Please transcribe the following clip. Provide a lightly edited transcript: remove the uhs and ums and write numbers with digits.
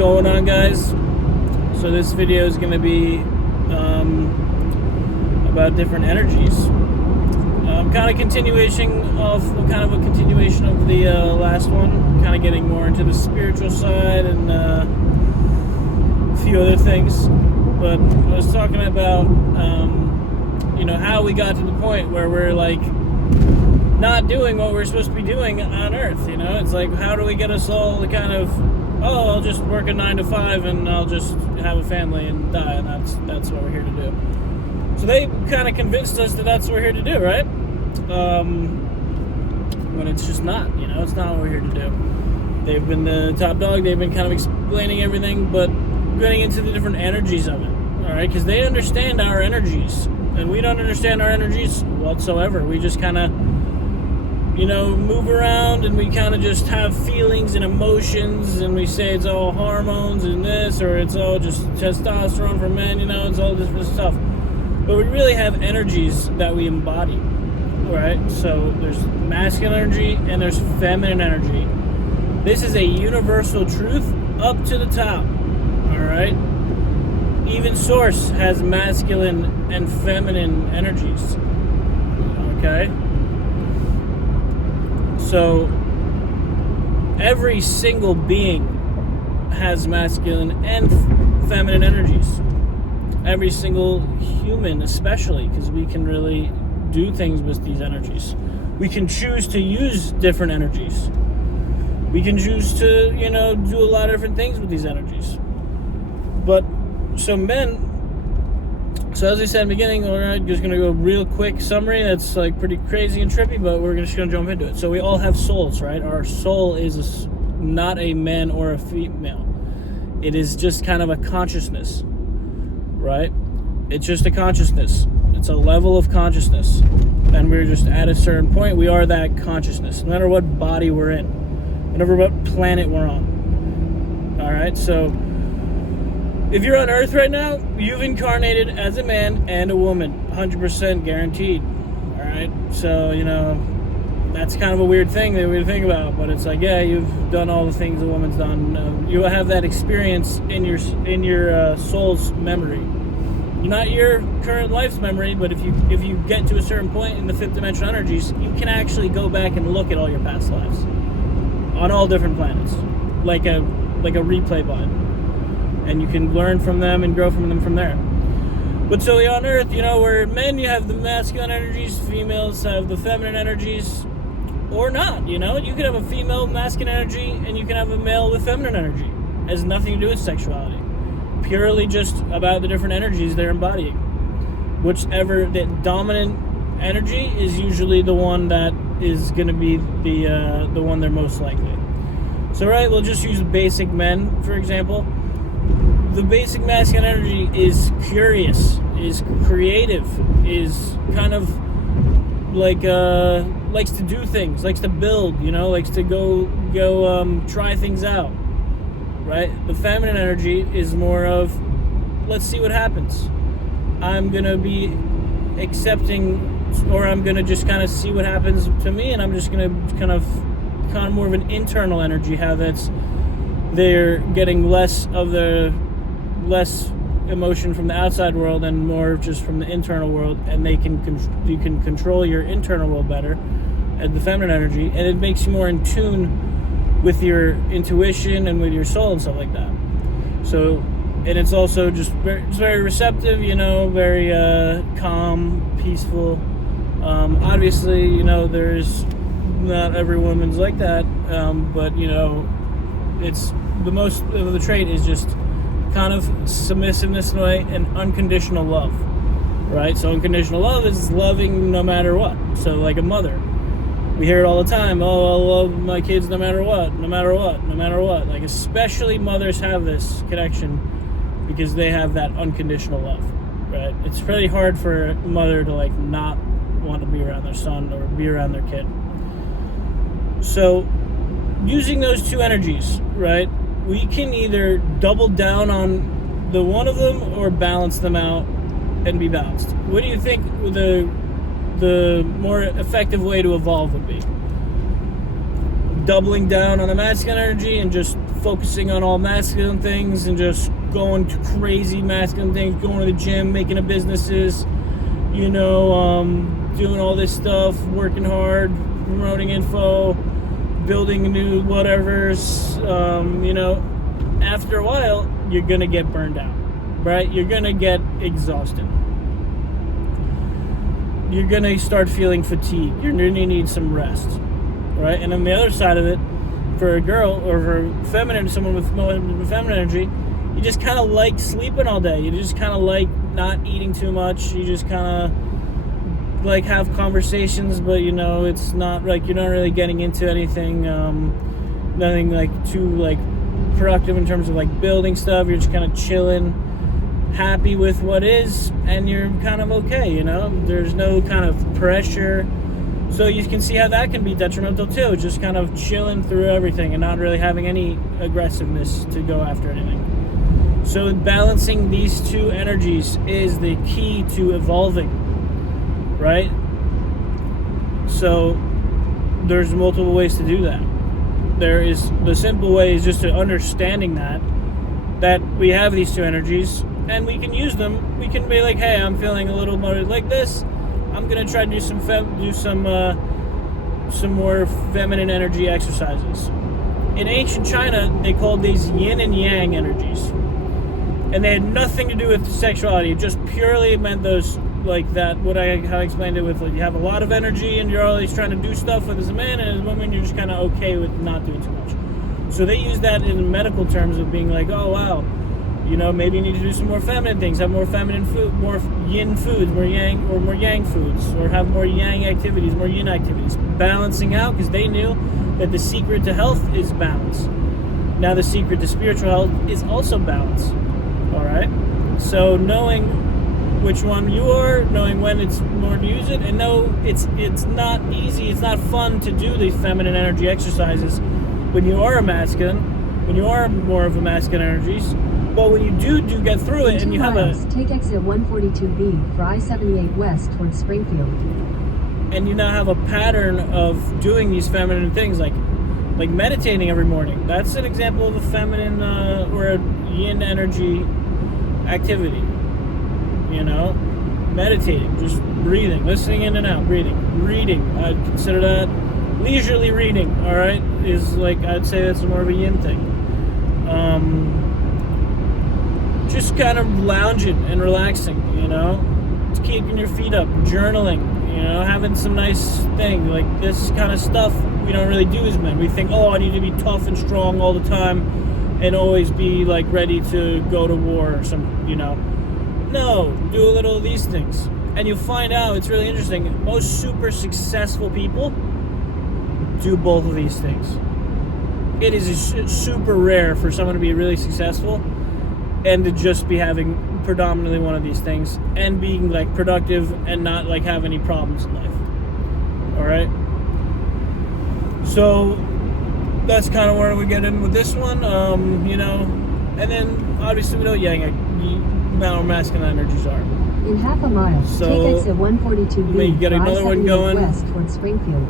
going on, guys? So this video is going to be about different energies. Kind of a continuation of the last one. Kind of getting more into the spiritual side and a few other things. But I was talking about how we got to the point where we're like not doing what we're supposed to be doing on Earth. It's like, how do we get us all to kind of, I'll just work a 9 to 5 and I'll just have a family and die, and that's what we're here to do. So they kind of convinced us that that's what we're here to do, right? When it's just not, it's not what we're here to do. They've been the top dog, they've been kind of explaining everything, but getting into the different energies of it, all right? Because they understand our energies, and we don't understand our energies whatsoever. We just kind of, move around, and we kind of just have feelings and emotions, and we say it's all hormones and this, or it's all just testosterone for men, it's all this stuff. But we really have energies that we embody, right? So there's masculine energy and there's feminine energy. This is a universal truth up to the top, all right? Even Source has masculine and feminine energies, okay? So every single being has masculine and feminine energies. Every single human, especially, because we can really do things with these energies. We can choose to use different energies. We can choose to, do a lot of different things with these energies. But, so as I said in the beginning, we're just going to go a real quick summary that's like pretty crazy and trippy, but we're just going to jump into it. So we all have souls, right? Our soul is not a man or a female. It is just kind of a consciousness, right? It's just a consciousness. It's a level of consciousness. And we're just at a certain point, we are that consciousness, no matter what body we're in, no matter what planet we're on. All right, so if you're on Earth right now, you've incarnated as a man and a woman, 100% guaranteed. All right, so that's kind of a weird thing that we think about, but it's like, yeah, you've done all the things a woman's done. You have that experience in your soul's memory, not your current life's memory. But if you get to a certain point in the fifth dimensional energies, you can actually go back and look at all your past lives on all different planets, like a replay button. And you can learn from them and grow from them from there. But so on Earth, where men, you have the masculine energies, females have the feminine energies, or not. You could have a female masculine energy and you can have a male with feminine energy. It has nothing to do with sexuality. Purely just about the different energies they're embodying. Whichever the dominant energy is usually the one that is going to be the one they're most likely. So we'll just use basic men, for example. The basic masculine energy is curious, is creative, is kind of like likes to do things, likes to build, likes to go try things out, right? The feminine energy is more of, let's see what happens. I'm gonna be accepting, or I'm gonna just kind of see what happens to me, and I'm just gonna kind of more of an internal energy, how they're getting less emotion from the outside world and more just from the internal world, and you can control your internal world better and the feminine energy, and it makes you more in tune with your intuition and with your soul and stuff like that. So, and it's also just very receptive, very calm, peaceful. Obviously, there's not every woman's like that, but it's the most of the trait is just kind of submissiveness in a way, and unconditional love, right? So unconditional love is loving no matter what. So like a mother, we hear it all the time, I'll love my kids no matter what. Like especially mothers have this connection because they have that unconditional love, right? It's pretty hard for a mother to like not want to be around their son or be around their kid. So using those two energies, right, we can either double down on the one of them or balance them out and be balanced. What do you think the more effective way to evolve would be? doubling down on the masculine energy and just focusing on all masculine things and just going to crazy masculine things, going to the gym, making a businesses, doing all this stuff, working hard, promoting info, building new whatevers, after a while, you're going to get burned out, right? You're going to get exhausted. You're going to start feeling fatigued. You're going to need some rest, right? And on the other side of it, for a girl or for feminine, someone with feminine energy, you just kind of like sleeping all day. You just kind of like not eating too much. You just kind of like have conversations, but it's not like you're not really getting into anything, nothing like too like productive in terms of like building stuff. You're just kind of chilling, happy with what is, and you're kind of okay. There's no kind of pressure. So you can see how that can be detrimental too, just kind of chilling through everything and not really having any aggressiveness to go after anything. So balancing these two energies is the key to evolving, right? So there's multiple ways to do that. There is the simple way is just to understanding that we have these two energies and we can use them. We can be like, hey, I'm feeling a little more like this. I'm gonna try to do some more feminine energy exercises. In ancient China, they called these yin and yang energies, and they had nothing to do with sexuality. It just purely meant those like that. How I explained it with like you have a lot of energy and you're always trying to do stuff with as a man, and as a woman you're just kind of okay with not doing too much. So they use that in medical terms of being like, oh wow, maybe you need to do some more feminine things, have more feminine food, more yin foods, more yang foods, or have more yang activities, more yin activities. Balancing out, because they knew that the secret to health is balance. Now the secret to spiritual health is also balance. All right? So knowing which one you are, knowing when it's more to use it, and know it's not easy, it's not fun to do the feminine energy exercises when you are a masculine, when you are more of a masculine energies. But when you do get through it and you have take exit 142B for I-78 west towards Springfield. And you now have a pattern of doing these feminine things like meditating every morning. That's an example of a feminine or a yin energy activity. Meditating, just breathing, listening in and out, breathing. Reading, I'd consider that leisurely reading, all right, is like, I'd say that's more of a yin thing. Just kind of lounging and relaxing, just keeping your feet up, journaling, having some nice thing. Like this kind of stuff we don't really do as men. We think, I need to be tough and strong all the time and always be like ready to go to war or some, No, do a little of these things. And you'll find out, it's really interesting, most super successful people do both of these things. It is super rare for someone to be really successful and to just be having predominantly one of these things and being like productive and not like have any problems in life. All right. So that's kind of where we get in with this one. And then obviously we know yang masculine energies are. In half a mile, take exit 142B. You get another one going west towards Springfield.